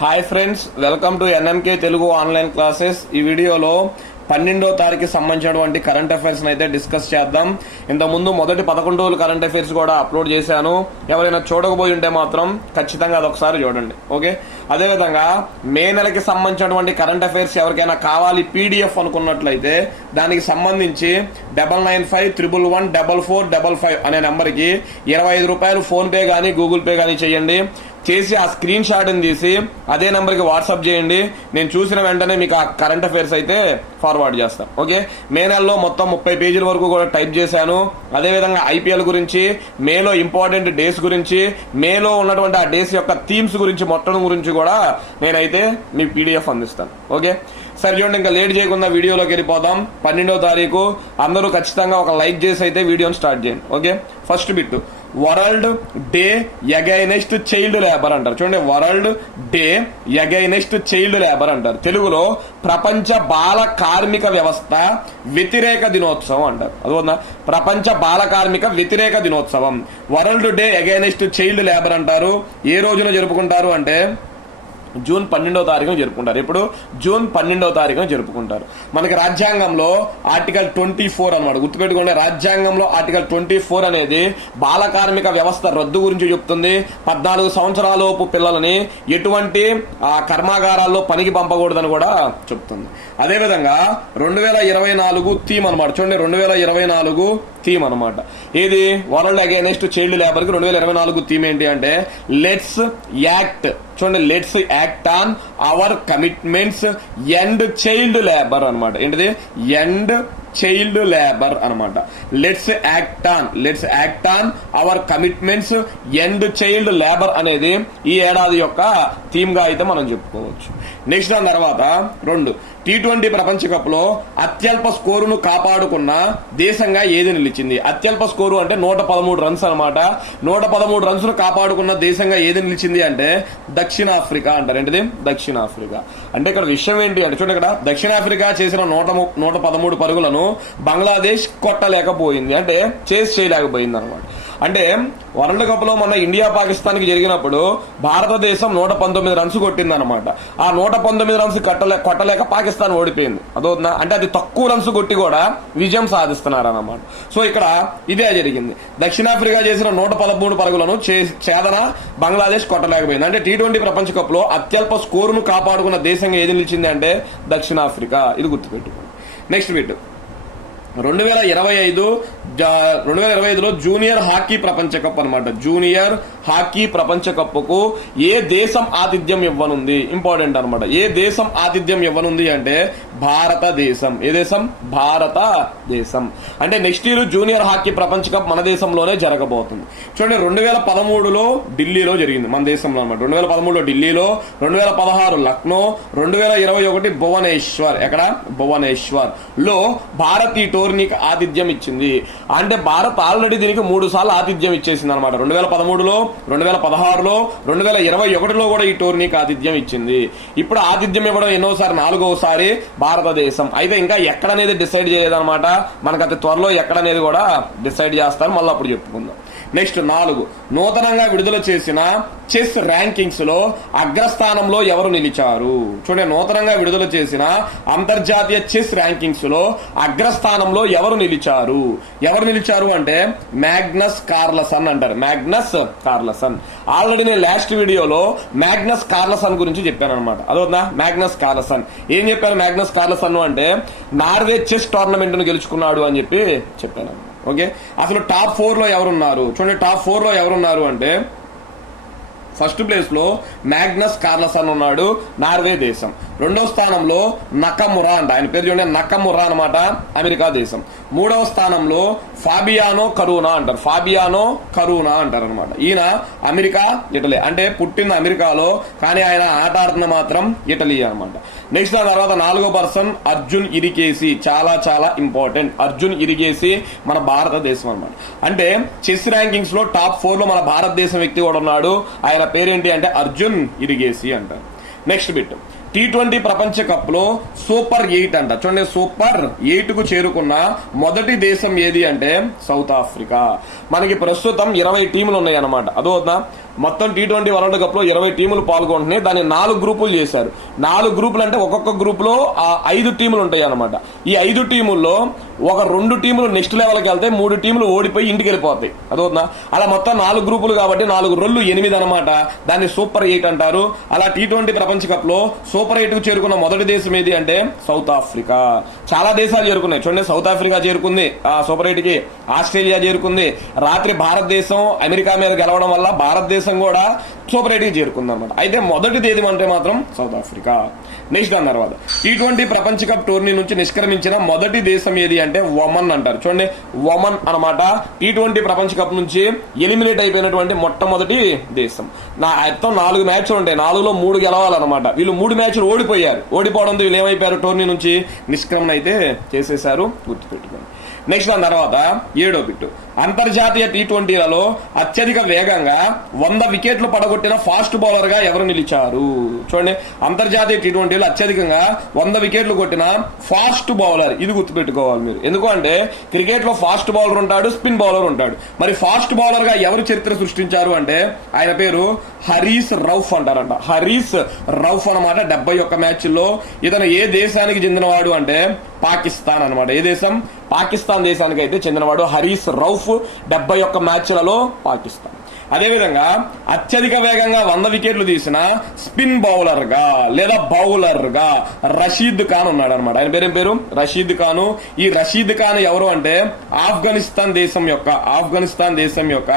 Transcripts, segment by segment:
Hi friends welcome to NMK Telugu online classes ఈ వీడియోలో పన్నెండో తారీఖు సంబంధించినటువంటి కరెంట్ అఫైర్స్ అయితే డిస్కస్ చేద్దాం. ఇంతకుముందు మొదటి పదకొండు రోజులు కరెంట్ అఫైర్స్ కూడా అప్లోడ్ చేశాను. ఎవరైనా చూడకపోయి ఉంటే మాత్రం ఖచ్చితంగా అదొకసారి చూడండి. ఓకే అదేవిధంగా మే నెలకి సంబంధించినటువంటి కరెంట్ అఫైర్స్ ఎవరికైనా కావాలి పీడిఎఫ్ అనుకున్నట్లయితే దానికి సంబంధించి double nine five triple one double four double five అనే నెంబర్కి ఇరవై ఐదు రూపాయలు ఫోన్పే కానీ గూగుల్ పే కానీ చేయండి. చేసి ఆ స్క్రీన్ షాట్ తీసి అదే నెంబర్కి వాట్సాప్ చేయండి. నేను చూసిన వెంటనే మీకు ఆ కరెంట్ అఫైర్స్ అయితే ఫార్వర్డ్ చేస్తాను ఓకే మే నెలలో మొత్తం ముప్పై పేజీల వరకు కూడా టైప్ చేశాను. అదేవిధంగా ఐపీఎల్ గురించి మేలో ఇంపార్టెంట్ డేస్ గురించి మేలో ఉన్నటువంటి ఆ డేస్ యొక్క థీమ్స్ గురించి మొత్తం గురించి కూడా నేనైతే మీ పీడిఎఫ్ అందిస్తాను. ఓకే సరే చూడండి ఇంకా లేట్ చేయకుండా వీడియోలోకి వెళ్ళిపోదాం. పన్నెండవ తారీఖు. అందరూ ఖచ్చితంగా ఒక లైక్ చేసి అయితే వీడియోని స్టార్ట్ చేయండి. Okay? First bit. World day against child labour అంటారు. చూడండి world day against child labour అంటారు. తెలుగులో ప్రపంచ బాల కార్మిక వ్యవస్థ వ్యతిరేక దినోత్సవం అంటారు. అదొందా ప్రపంచ బాల కార్మిక వ్యతిరేక దినోత్సవం. World day against child labour అంటారు. ఏ రోజున జరుపుకుంటారు అంటే జూన్ పన్నెండవ తారీఖున జరుపుకుంటారు. ఇప్పుడు జూన్ పన్నెండవ తారీఖున జరుపుకుంటారు. మనకి రాజ్యాంగంలో ఆర్టికల్ ట్వంటీ ఫోర్ అనమాట గుర్తుపెట్టుకోండి. రాజ్యాంగంలో ఆర్టికల్ ట్వంటీ ఫోర్ అనేది బాల కార్మిక వ్యవస్థ రద్దు గురించి చెప్తుంది. పద్నాలుగు సంవత్సరాలలోపు పిల్లలని ఎటువంటి ఆ కర్మాగారాల్లో పనికి పంపకూడదని కూడా చెప్తుంది. అదేవిధంగా రెండు వేల ఇరవై నాలుగు థీమ్ అనమాట చూడండి రెండు వేల ఇరవై నాలుగు థీమ్ అనమాట ఏది? వరల్డ్ అగేనెస్ట్ చైల్డ్ లేబర్కి రెండు వేల ఇరవై నాలుగు థీమ్ ఏంటి అంటే లెట్స్ యాక్ట్. చూడండి let's act on our commitments end child labour అనమాట ఏంటిది? ఎండ్ చైల్డ్ లేబర్ అనమాట let's act on let's act on our commitments end child labour అనేది ఈ ఏడాది యొక్క థీమ్గా అయితే మనం చెప్పుకోవచ్చు. నెక్స్ట్ దాని తర్వాత రెండు. టీ ట్వంటీ ప్రపంచ కప్లో అత్యల్ప స్కోరును కాపాడుకున్న దేశంగా ఏది నిలిచింది? అత్యల్ప స్కోరు అంటే నూట పదమూడు రన్స్ అనమాట నూట పదమూడు రన్స్ను కాపాడుకున్న దేశంగా ఏది నిలిచింది అంటే దక్షిణాఫ్రికా అంటారు. ఏంటిది? దక్షిణ దక్షిణాఫ్రికా. అంటే ఇక్కడ విషయం ఏంటి అంటే చూడండి ఇక్కడ దక్షిణాఫ్రికా చేసిన నూట ము- నూట పదమూడు పరుగులను బంగ్లాదేశ్ కొట్టలేకపోయింది. అంటే చేసి చేయలేకపోయింది అనమాట అంటే వరల్డ్ కప్లో మన ఇండియా పాకిస్తాన్కి జరిగినప్పుడు భారతదేశం నూట పంతొమ్మిది రన్స్ కొట్టింది అనమాట ఆ నూట పంతొమ్మిది రన్స్ కట్టలే కొట్టలేక పాకిస్తాన్ ఓడిపోయింది. అదవుతుందా అంటే అది తక్కువ రన్స్ కొట్టి కూడా విజయం సాధిస్తున్నారు అనమాట సో ఇక్కడ ఇదే జరిగింది. దక్షిణాఫ్రికా చేసిన నూట పదమూడు పరుగులను చేదన బంగ్లాదేశ్ కొట్టలేకపోయింది. అంటే టీ ట్వంటీ ప్రపంచ కప్లో అత్యల్ప స్కోరును కాపాడుకున్న దేశంగా ఏది నిలిచింది అంటే దక్షిణాఫ్రికా. ఇది గుర్తుపెట్టుకోండి. నెక్స్ట్ బిట్ రెండు వేల ఇరవై ఐదు రెండు వేల ఇరవై ఐదులో జూనియర్ హాకీ ప్రపంచ కప్ అనమాట జూనియర్ హాకీ ప్రపంచ కప్కు ఏ దేశం ఆతిథ్యం ఇవ్వనుంది? ఇంపార్టెంట్ అనమాట ఏ దేశం ఆతిథ్యం ఇవ్వనుంది అంటే భారతదేశం. ఏ దేశం? భారతదేశం. అంటే నెక్స్ట్ ఇయర్ జూనియర్ హాకీ ప్రపంచ కప్ మన దేశంలోనే జరగబోతుంది. చూడండి రెండు వేల పదమూడులో ఢిల్లీలో జరిగింది మన దేశంలో అనమాట రెండు వేల పదమూడులో ఢిల్లీలో రెండు వేల పదహారు లక్నో రెండు వేల ఇరవై ఒకటి భువనేశ్వర్. ఎక్కడ? భువనేశ్వర్. లో భారత్ ఈ టోర్నీకి ఆతిథ్యం ఇచ్చింది. అంటే భారత్ ఆల్రెడీ దీనికి మూడు సార్లు ఆతిథ్యం ఇచ్చేసింది అనమాట రెండు వేల పదమూడులో రెండు వేల పదహారులో రెండు వేల ఇరవై ఒకటిలో కూడా ఈ టోర్నీకి ఆతిథ్యం ఇచ్చింది. ఇప్పుడు ఆతిథ్యం ఇవ్వడం ఎన్నోసారి నాలుగోసారి భారతదేశం. అయితే ఇంకా ఎక్కడనేది డిసైడ్ చేయలేదన్నమాట. మనకు అతి త్వరలో ఎక్కడనేది కూడా డిసైడ్ చేస్తారు. మళ్ళీ అప్పుడు చెప్పుకుందాం. నెక్స్ట్ నాలుగు. నూతనంగా విడుదల చేసిన చెస్ ర్యాంకింగ్స్లో అగ్రస్థానంలో ఎవరు నిలిచారు? చూడండి నూతనంగా విడుదల చేసిన అంతర్జాతీయ చెస్ ర్యాంకింగ్స్లో అగ్రస్థానంలో ఎవరు నిలిచారు? ఎవరు నిలిచారు అంటే మ్యాగ్నస్ కార్లసన్ అంటారు. Magnus Carlsen. ఆల్రెడీ నేను లాస్ట్ వీడియోలో మ్యాగ్నస్ కార్లసన్ గురించి చెప్పాను అనమాట అదొద్దా మ్యాగ్నస్ కార్లసన్. ఏం చెప్పాను మ్యాగ్నస్ కార్లసన్ అంటే నార్వే చెస్ టోర్నమెంట్ను గెలుచుకున్నాడు అని చెప్పి చెప్పాను. ఓకే? అసలు టాప్ ఫోర్లో ఎవరున్నారు? చూడండి టాప్ ఫోర్లో ఎవరున్నారు అంటే ఫస్ట్ ప్లేస్లో మ్యాగ్నస్ కార్లసన్ ఉన్నాడు. నార్వే దేశం. రెండవ స్థానంలో నకమురా అంట. ఆయన పేరు చూడండి. నకమురా అనమాట అమెరికా దేశం. మూడవ స్థానంలో ఫాబియానో కరూనా అంటారు. ఫాబియానో కరూనా అంటారు అనమాట ఈయన అమెరికా ఇటలీ. అంటే పుట్టింది అమెరికాలో కానీ ఆయన ఆట ఆడుతున్న మాత్రం ఇటలీ అనమాట నెక్స్ట్ దాని తర్వాత నాలుగో పర్సన్ అర్జున్ ఇరిగేసి. చాలా చాలా ఇంపార్టెంట్. అర్జున్ ఇరిగేసి మన భారతదేశం అనమాట అంటే చెస్ ర్యాంకింగ్స్లో టాప్ ఫోర్లో మన భారతదేశం వ్యక్తి కూడా ఉన్నాడు. ఆయన పేరేంటి అంటే అర్జున్ ఇరిగేసి అంటారు నెక్స్ట్ బిట్ టీ ట్వంటీ ప్రపంచ కప్లో సూపర్ ఎయిట్ అంట. చూడండి సూపర్ ఎయిట్కు చేరుకున్న మొదటి దేశం ఏది అంటే సౌత్ ఆఫ్రికా. మనకి ప్రస్తుతం ఇరవై టీములు ఉన్నాయి అనమాట అదోదా మొత్తం టీ ట్వంటీ వరల్డ్ కప్లో ఇరవై టీములు పాల్గొంటున్నాయి. దాన్ని నాలుగు గ్రూపులు చేశారు. నాలుగు గ్రూపులు అంటే ఒక్కొక్క గ్రూప్లో ఆ ఐదు టీములు ఉంటాయి అనమాట ఈ ఐదు టీముల్లో ఒక రెండు టీములు నెక్స్ట్ లెవెల్కి వెళ్తే మూడు టీములు ఓడిపోయి ఇంటికి వెళ్ళిపోతాయి. అదవుతుందా అలా మొత్తం నాలుగు గ్రూపులు కాబట్టి నాలుగు రొల్లు ఎనిమిది అనమాట దాన్ని సూపర్ ఎయిట్ అంటారు. అలా టీ ట్వంటీ ప్రపంచ కప్లో సూపర్ ఎయిట్కు చేరుకున్న మొదటి దేశం ఏది అంటే సౌత్ ఆఫ్రికా. చాలా దేశాలు చేరుకున్నాయి. చూడండి సౌత్ ఆఫ్రికా చేరుకుంది. ఆ సూపర్ ఎయిట్కి ఆస్ట్రేలియా చేరుకుంది. రాత్రి భారతదేశం అమెరికా మీద గెలవడం వల్ల భారతదేశం కూడా సూపర్ ఎయిట్ చేరుకుందన్నమాట. అయితే మొదటి తేదీ అంటే మాత్రం సౌత్ ఆఫ్రికా. నెక్స్ట్ దాని తర్వాత టీ ట్వంటీ ప్రపంచ కప్ టోర్నీ నుంచి నిష్క్రమించిన మొదటి దేశం ఏది అంటే ఒమన్ అంటారు. చూడండి ఒమన్ అనమాట టీ ట్వంటీ ప్రపంచ కప్ నుంచి ఎలిమినేట్ అయిపోయినటువంటి మొట్టమొదటి దేశం. నా మొత్తం నాలుగు మ్యాచ్లు ఉంటాయి. నాలుగులో మూడు గెలవాలన్నమాట. వీళ్ళు మూడు మ్యాచ్లు ఓడిపోయారు. ఓడిపోవడంతో వీళ్ళు ఏమైపోయారు? టోర్నీ నుంచి నిష్క్రమణ అయితే చేసేశారు. గుర్తుపెట్టుకోండి. నెక్స్ట్ దాని తర్వాత ఏడో బిట్టు. అంతర్జాతీయ టీ ట్వంటీలలో అత్యధిక వేగంగా వంద వికెట్లు పడగొట్టిన ఫాస్ట్ బౌలర్గా ఎవరు నిలిచారు? చూడండి. అంతర్జాతీయ టీ ట్వంటీలో అత్యధికంగా వంద వికెట్లు కొట్టిన ఫాస్ట్ బౌలర్. ఇది గుర్తుపెట్టుకోవాలి మీరు. ఎందుకంటే క్రికెట్లో ఫాస్ట్ బౌలర్ ఉంటాడు స్పిన్ బౌలర్ ఉంటాడు. మరి ఫాస్ట్ బౌలర్గా ఎవరు చరిత్ర సృష్టించారు అంటే ఆయన పేరు హరీస్ రౌఫ్ అంటారంట. హరీస్ రౌఫ్ అన్నమాట డెబ్బై ఒక్క మ్యాచ్ల్లో ఇతను ఏ దేశానికి చెందినవాడు అంటే పాకిస్తాన్ అన్నమాట. ఏ దేశం? పాకిస్తాన్ దేశానికి అయితే చెందినవాడు హరీస్ రౌఫ్. డెబ్బై ఒక్క మ్యాచ్లలో పాకిస్తాన్. అదేవిధంగా అత్యధిక వేగంగా వంద వికెట్లు తీసిన స్పిన్ బౌలర్గా లేదా బౌలర్గా రషీద్ ఖాన్ ఉన్నాడు అనమాట ఆయన పేరు పేరు? రషీద్ ఖాను. ఈ రషీద్ ఖాన్ ఎవరు అంటే ఆఫ్ఘనిస్తాన్ దేశం యొక్క ఆఫ్ఘనిస్తాన్ దేశం యొక్క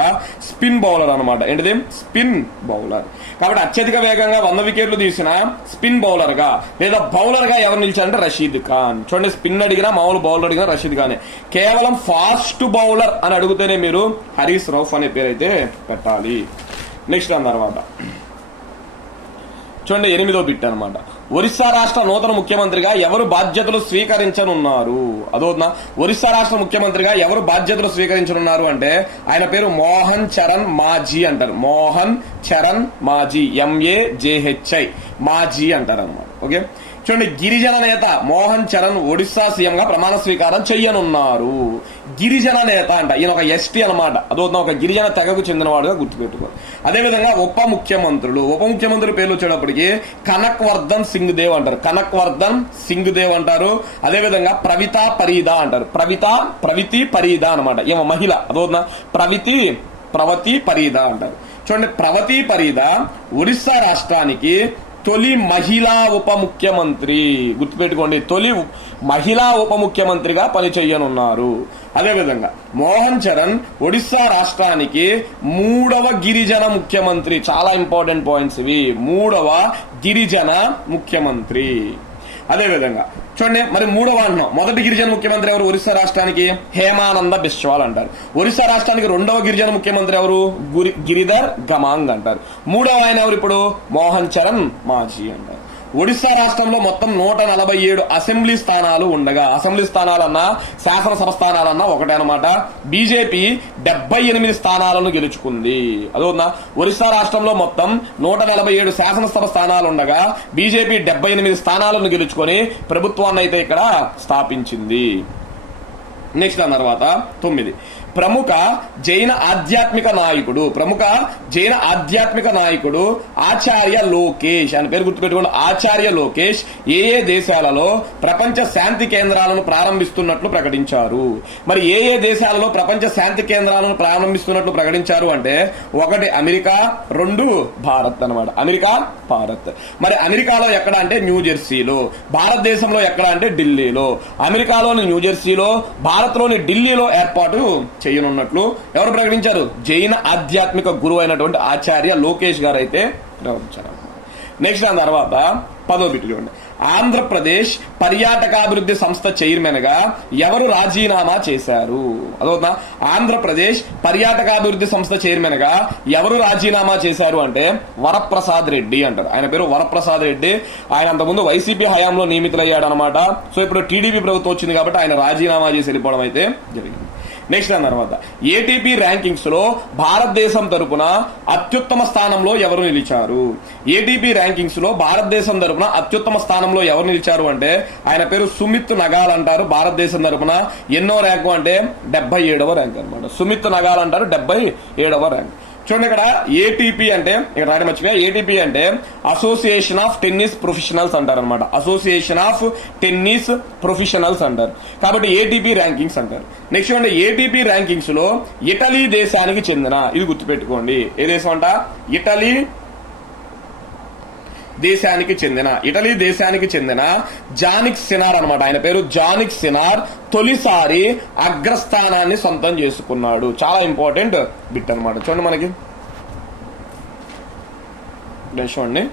స్పిన్ బౌలర్ అనమాట ఏంటిది? Spin bowler. కాబట్టి అత్యధిక వేగంగా వంద వికెట్లు తీసిన స్పిన్ బౌలర్గా లేదా బౌలర్గా ఎవరు నిలిచారంటే రషీద్ ఖాన్. చూడండి స్పిన్ అడిగినా మామూలు బౌలర్ అడిగినా రషీద్ ఖానే. కేవలం ఫాస్ట్ బౌలర్ అని అడిగితేనే మీరు హరీష్ రౌఫ్ అనే పేరు చెప్పాలి నెక్స్ట్ దాని తర్వాత. చూడండి ఎనిమిదో బిట్ అన్నమాట. ఒరిస్సా రాష్ట్ర నూతన ముఖ్యమంత్రిగా ఎవరు బాధ్యతలు స్వీకరించనున్నారు? అదోనా ఒరిస్సా రాష్ట్ర ముఖ్యమంత్రిగా ఎవరు బాధ్యతలు స్వీకరించనున్నారు అంటే ఆయన పేరు మోహన్ చరణ్ మాజీ అంటారు. మోహన్ చరణ్ మాజీ ఎంఏ జేహెచ్ఐ మాజీ అంటారు అనమాట ఓకే చూడండి గిరిజన నేత మోహన్ చరణ్ ఒడిశా సీఎం గా ప్రమాణ స్వీకారం చెయ్యనున్నారు. గిరిజన నేత అంట ఈయన ఒక ఎస్టీ అనమాట అదో ఒక గిరిజన తెగకు చెందినవాడుగా గుర్తుపెట్టుకోవాలి అదేవిధంగా ఉప ముఖ్యమంత్రులు ఉప ముఖ్యమంత్రి పేర్లు వచ్చేటప్పటికి కనక్వర్ధన్ సింగ్ దేవ్ అంటారు. కనక్వర్ధన్ సింగ్ దేవ్ అంటారు. అదేవిధంగా ప్రవిత పరీదా అంటారు. ప్రవిత ప్రవితి పరీదా అనమాట ఈమె మహిళ. అదో ప్రవితి ప్రవతి పరీదా అంటారు. చూడండి ప్రవతి పరీదా ఒరిస్సా రాష్ట్రానికి తొలి మహిళా ఉప ముఖ్యమంత్రి. గుర్తుపెట్టుకోండి తొలి మహిళా ఉప ముఖ్యమంత్రిగా పనిచేయనున్నారు అదేవిధంగా మోహన్ చరణ్ ఒడిస్సా రాష్ట్రానికి మూడవ గిరిజన ముఖ్యమంత్రి. చాలా ఇంపార్టెంట్ పాయింట్స్ ఇవి. మూడవ గిరిజన ముఖ్యమంత్రి. అదేవిధంగా చూడండి మరి మూడవ అంటున్నాం మొదటి గిరిజన ముఖ్యమంత్రి ఎవరు? ఒరిస్సా రాష్ట్రానికి హేమానంద బిశ్వాల్ అంటారు. ఒరిస్సా రాష్ట్రానికి రెండవ గిరిజన ముఖ్యమంత్రి ఎవరు? గురి- గిరిధర్ గమాంగ్ అంటారు. మూడవ ఆయన ఎవరు ఇప్పుడు? మోహన్ చరణ్ మాజీ అంటారు. ఒడిశా రాష్ట్రంలో మొత్తం నూట నలభై ఏడు అసెంబ్లీ స్థానాలు ఉండగా అసెంబ్లీ స్థానాలన్నా శాసనసభ స్థానాలన్నా ఒకటే అనమాట బీజేపీ డెబ్బై ఎనిమిది స్థానాలను గెలుచుకుంది. అదోనా ఒరిస్సా రాష్ట్రంలో మొత్తం నూట నలభై ఏడు శాసనసభ స్థానాలు ఉండగా బీజేపీ డెబ్బై ఎనిమిది స్థానాలను గెలుచుకొని ప్రభుత్వాన్ని అయితే ఇక్కడ స్థాపించింది. నెక్స్ట్ దాని తర్వాత తొమ్మిది. ప్రముఖ జైన ఆధ్యాత్మిక నాయకుడు ప్రముఖ జైన ఆధ్యాత్మిక నాయకుడు ఆచార్య లోకేష్ అని పేరు గుర్తుపెట్టుకోండి. ఆచార్య లోకేష్ ఏ ఏ దేశాలలో ప్రపంచ శాంతి కేంద్రాలను ప్రారంభిస్తున్నట్లు ప్రకటించారు. మరి ఏ ఏ దేశాలలో ప్రపంచ శాంతి కేంద్రాలను ప్రారంభిస్తున్నట్లు ప్రకటించారు అంటే ఒకటి అమెరికా రెండు భారత్ అన్నమాట. అమెరికా భారత్. మరి అమెరికాలో ఎక్కడ అంటే న్యూ జెర్సీలో భారతదేశంలో ఎక్కడ అంటే ఢిల్లీలో. అమెరికాలోని న్యూజెర్సీలో భారత్లోని ఢిల్లీలో ఏర్పాటు చేయనున్నట్లు ఎవరు ప్రకటించారు? జైన ఆధ్యాత్మిక గురువు అయినటువంటి ఆచార్య లోకేష్ గారు అయితే ప్రకటించారు. నెక్స్ట్ దాని తర్వాత పదో బిట్టు చూడండి. ఆంధ్రప్రదేశ్ పర్యాటకాభివృద్ధి సంస్థ చైర్మన్గా ఎవరు రాజీనామా చేశారు? అదవుతుందా ఆంధ్రప్రదేశ్ పర్యాటకాభివృద్ధి సంస్థ చైర్మన్గా ఎవరు రాజీనామా చేశారు అంటే వరప్రసాద్ రెడ్డి అంటారు. ఆయన పేరు వరప్రసాద్ రెడ్డి. ఆయన అంతకుముందు వైసీపీ హయాంలో నియమితులయ్యాడనమాట. సో ఇప్పుడు టీడీపీ ప్రభుత్వం వచ్చింది కాబట్టి ఆయన రాజీనామా చేసి వెళ్ళిపోవడం అయితే జరిగింది. నెక్స్ట్ దాని తర్వాత. ఏటీపీ ర్యాంకింగ్స్లో భారతదేశం తరపున అత్యుత్తమ స్థానంలో ఎవరు నిలిచారు? ఏటీపీ ర్యాంకింగ్స్లో భారతదేశం తరపున అత్యుత్తమ స్థానంలో ఎవరు నిలిచారు అంటే ఆయన పేరు సుమిత్ నగాల్ అంటారు. భారతదేశం తరపున ఎన్నో ర్యాంకు అంటే డెబ్బై ఏడవ ర్యాంక్ అనమాట సుమిత్ నగాల్ అంటారు డెబ్బై ఏడవ ర్యాంక్. చూడండి ఇక్కడ ఏటీపీ అంటే ఇక్కడ రాయడం మర్చిపోయా ఏటీపీ అంటే అసోసియేషన్ ఆఫ్ టెన్నిస్ ప్రొఫెషనల్స్ అంటారు అనమాట అసోసియేషన్ ఆఫ్ టెన్నిస్ ప్రొఫెషనల్స్ అంటారు. కాబట్టి ఏటీపీ ర్యాంకింగ్స్ అంటారు. నెక్స్ట్ అంటే ఏటీపీ ర్యాంకింగ్స్లో ఇటలీ దేశానికి చెందిన ఇది గుర్తుపెట్టుకోండి. ఏ దేశం అంట? ఇటలీ దేశానికి చెందిన ఇటలీ దేశానికి చెందిన జానిక్ సినార్ అన్నమాట. ఆయన పేరు జానిక్ సినార్. తొలిసారి అగ్రస్థానాన్ని సొంతం చేసుకున్నాడు. చాలా ఇంపార్టెంట్ బిట్ అన్నమాట. చూడండి మనకి. చూడండి.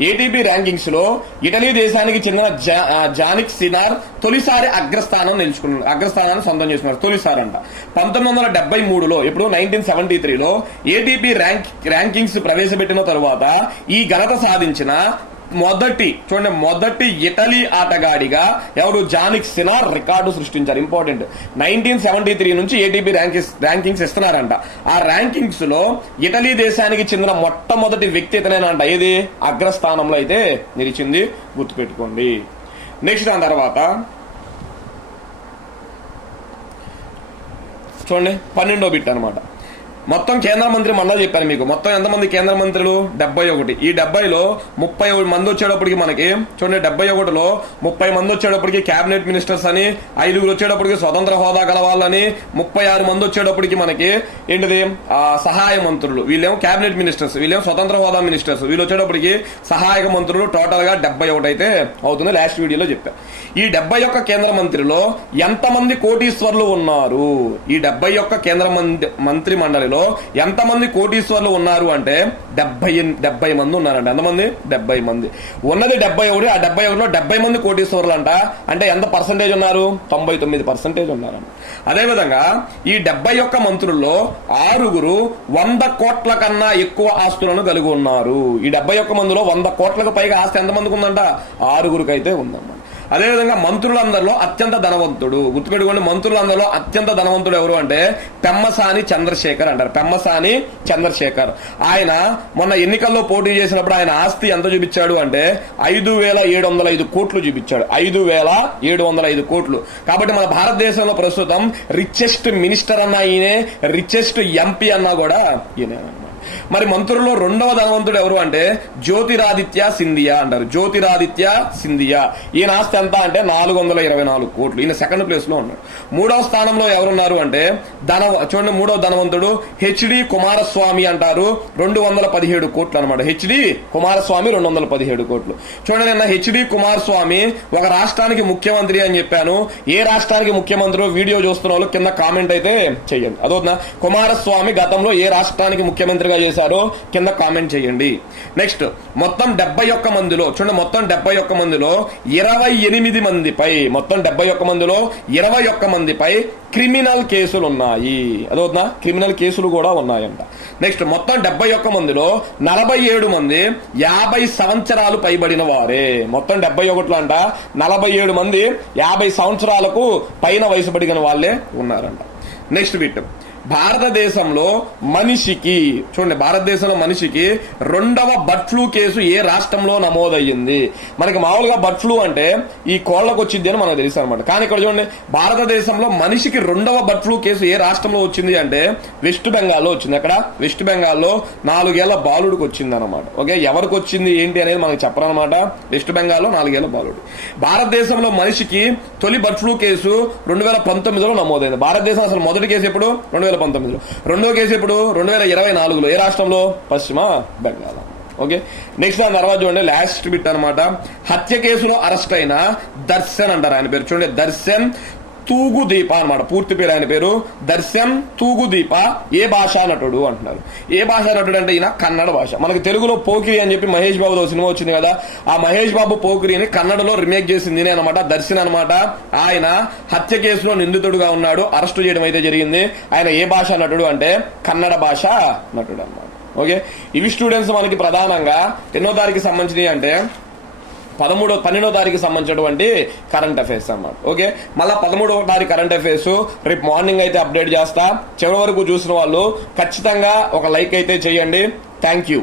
ఏటీపీ ర్యాంకింగ్స్లో ఇటలీ దేశానికి చెందిన జా- జానిక్ సినార్ తొలిసారి అగ్రస్థానం నిలుచుకున్నారు అగ్రస్థానాన్ని సొంతం చేసుకున్నారు. తొలిసారి అంట. పంతొమ్మిది వందల డెబ్బై మూడులో ఇప్పుడు నైన్టీన్ సెవెంటీ త్రీలో ఏటీపీ ర్యాంక్ ర్యాంకింగ్స్ ప్రవేశపెట్టిన తరువాత ఈ ఘనత సాధించిన మొదటి చూడండి మొదటి ఇటలీ ఆటగాడిగా ఎవరు? జానిక్ సినార్ రికార్డు సృష్టించారు. ఇంపార్టెంట్. నైన్టీన్ సెవెంటీ త్రీ నుంచి ఏటీపీ ర్యాంకింగ్స్ ర్యాంకింగ్స్ ఇస్తున్నారంట. ఆ ర్యాంకింగ్స్లో ఇటలీ దేశానికి చెందిన మొట్టమొదటి వ్యక్తి ఇతనేనంట. ఏది? అగ్రస్థానంలో అయితే నిలిచింది. గుర్తుపెట్టుకోండి. నెక్స్ట్ దాని తర్వాత చూడండి పన్నెండో బిట్ అనమాట మొత్తం కేంద్ర మంత్రి మళ్ళా చెప్పాను మీకు. మొత్తం ఎంతమంది కేంద్ర మంత్రులు? డెబ్బై ఒకటి. ఈ డెబ్బైలో ముప్పై మంది వచ్చేటప్పటికి మనకి చూడండి డెబ్బై ఒకటిలో ముప్పై మంది వచ్చేటప్పటికి కేబినెట్ మినిస్టర్స్ అని ఐదుగురు వచ్చేటప్పటికి స్వతంత్ర హోదా గల వాళ్ళని ముప్పై ఆరు మంది వచ్చేటప్పటికి మనకి ఏంటిది? సహాయ మంత్రులు. వీళ్ళేమో కేబినెట్ మినిస్టర్స్. వీళ్ళేమో స్వతంత్ర హోదా మినిస్టర్స్. వీళ్ళు వచ్చేటప్పటికి సహాయక మంత్రులు టోటల్గా డెబ్బై ఒకటి అయితే అవుతుంది లాస్ట్ వీడియోలో చెప్పా. ఈ డెబ్బై ఒక్క కేంద్ర మంత్రిలో ఎంతమంది కోటీశ్వర్లు ఉన్నారు? ఈ డెబ్బై ఒక్క కేంద్ర మంత్రి మంత్రి మండలిలో ఎంతమంది కోటీశ్వర్లు ఉన్నారు అంటే డెబ్బై డెబ్బై మంది ఉన్నారంట ఎంతమంది? డెబ్బై మంది. ఉన్నది డెబ్బై ఒకటి ఆ డెబ్బై ఒకటిలో డెబ్బై మంది కోటీశ్వర్లు అంట అంటే ఎంత పర్సంటేజ్ ఉన్నారు? తొంభై తొమ్మిది పర్సెంటేజ్ ఉన్నారంట. అదేవిధంగా ఈ డెబ్బై ఒక్క మంత్రుల్లో ఆరుగురు వంద కోట్ల కన్నా ఎక్కువ ఆస్తులను కలిగి ఉన్నారు. ఈ డెబ్బై ఒక్క మందిలో వంద కోట్లకు పైగా ఆస్తి ఎంతమందికి ఉందంట? ఆరుగురికి అయితే ఉందన్నమాట. అదేవిధంగా మంత్రులందరిలో అత్యంత ధనవంతుడు. గుర్తుపెట్టుకోండి మంత్రులందరిలో అత్యంత ధనవంతుడు ఎవరు అంటే పెమ్మసాని చంద్రశేఖర్ అంటారు. పెమ్మసాని చంద్రశేఖర్. ఆయన మొన్న ఎన్నికల్లో పోటీ చేసినప్పుడు ఆయన ఆస్తి ఎంత చూపించాడు అంటే ఐదు వేల ఏడు వందల ఐదు కోట్లు చూపించాడు. ఐదు వేల ఏడు వందల ఐదు కోట్లు. కాబట్టి మన భారతదేశంలో ప్రస్తుతం రిచెస్ట్ మినిస్టర్ అన్న ఈయనే రిచెస్ట్ ఎంపీ అన్నా కూడా ఈయనే. మరి మంత్రుల్లో రెండవ ధనవంతుడు ఎవరు అంటే జ్యోతిరాదిత్య సింధియా అంటారు. జ్యోతిరాదిత్య సింధియా. ఈయన ఆస్తి ఎంత అంటే నాలుగు వందల ఇరవై నాలుగు కోట్లు. ఈయన సెకండ్ ప్లేస్లో ఉన్నాడు. మూడవ స్థానంలో ఎవరున్నారు అంటే ధన చూడండి మూడవ ధనవంతుడు హెచ్డి కుమారస్వామి అంటారు. రెండు వందల పదిహేడు కోట్లు అనమాట హెచ్డి కుమారస్వామి రెండు వందల పదిహేడు కోట్లు. చూడండి నిన్న హెచ్డి కుమారస్వామి ఒక రాష్ట్రానికి ముఖ్యమంత్రి అని చెప్పాను. ఏ రాష్ట్రానికి ముఖ్యమంత్రి వీడియో చూస్తున్న వాళ్ళు కింద కామెంట్ అయితే చెయ్యండి అదొద్దు కుమారస్వామి గతంలో ఏ రాష్ట్రానికి ముఖ్యమంత్రిగా చేశారో కింద కామెంట్ చేయండి. నెక్స్ట్ మొత్తం డెబ్బై ఒక్క మందిలో చూడండి మొత్తం డెబ్బై ఒక్క మందిలో ఇరవై ఎనిమిది మందిపై మొత్తం డెబ్బై ఒక్క మందిలో ఇరవై ఒక్క మందిపై క్రిమినల్ కేసులు ఉన్నాయి. అదవుతుందా? క్రిమినల్ కేసులు కూడా ఉన్నాయంట. నెక్స్ట్ మొత్తం డెబ్బై ఒక్క మందిలో నలభై ఏడు మంది యాభై సంవత్సరాలు పైబడిన వారే. మొత్తం డెబ్బై ఒకటిలో అంట నలభై ఏడు మంది యాభై సంవత్సరాలకు పైన వయసు పడిగిన వాళ్ళే ఉన్నారంట. నెక్స్ట్ బిట్ భారతదేశంలో మనిషికి చూడండి భారతదేశంలో మనిషికి రెండవ బర్డ్ ఫ్లూ కేసు ఏ రాష్ట్రంలో నమోదయ్యింది? మనకి మామూలుగా బర్డ్ ఫ్లూ అంటే ఈ కోళ్ళకు వచ్చింది అని మనకు తెలుసు అనమాట కానీ ఇక్కడ చూడండి భారతదేశంలో మనిషికి రెండవ బర్డ్ ఫ్లూ కేసు ఏ రాష్ట్రంలో వచ్చింది అంటే వెస్ట్ బెంగాల్లో వచ్చింది. అక్కడ వెస్ట్ బెంగాల్లో నాలుగేళ్ళ బాలుడికి వచ్చింది అనమాట ఓకే? ఎవరికి వచ్చింది ఏంటి అనేది మనకు చెప్పరనమాట వెస్ట్ బెంగాల్లో నాలుగేళ్ళ బాలుడు. భారతదేశంలో మనిషికి తొలి బర్డ్ ఫ్లూ కేసు రెండు వేల పంతొమ్మిదిలో నమోదైంది. భారతదేశం అసలు మొదటి కేసు ఎప్పుడు? రెండు వేల పంతొమ్మిదిలో. రెండో కేసు ఇప్పుడు రెండు వేల ఇరవై నాలుగులో. ఏ రాష్ట్రంలో? పశ్చిమ బెంగాల్. ఓకే? నెక్స్ట్ దాని తర్వాత చూడండి. లాస్ట్ బిట్ అన్నమాట. హత్య కేసులో అరెస్ట్ అయిన దర్శన్ అంటారు ఆయన పేరు. చూడండి. దర్శన్ తూగుదీప అన్నమాట. పూర్తి పేరు ఆయన పేరు దర్శన్ తూగుదీప ఏ భాషా నటుడు అంటున్నారు. ఏ భాషా నటుడు అంటే ఈయన కన్నడ భాష. మనకి తెలుగులో పోకిరి అని చెప్పి మహేష్ బాబుతో సినిమా వచ్చింది కదా ఆ మహేష్ బాబు పోకిరిని కన్నడలో రిమేక్ చేసింది అనమాట దర్శన్ అనమాట ఆయన హత్య కేసులో నిందితుడుగా ఉన్నాడు. అరెస్టు చేయడం అయితే జరిగింది. ఆయన ఏ భాషా నటుడు అంటే కన్నడ భాష నటుడు అనమాట ఓకే? ఇవి స్టూడెంట్స్ మనకి ప్రధానంగా ఎన్నో తారీఖు సంబంధించినవి అంటే పదమూడో పన్నెండో తారీఖు సంబంధించినటువంటి కరెంట్ అఫైర్స్ అన్నమాట. ఓకే మళ్ళీ పదమూడవ తారీఖు కరెంట్ అఫైర్స్ రేపు మార్నింగ్ అయితే అప్డేట్ చేస్తా. చివరి వరకు చూసిన వాళ్ళు ఖచ్చితంగా ఒక లైక్ అయితే చేయండి. Thank you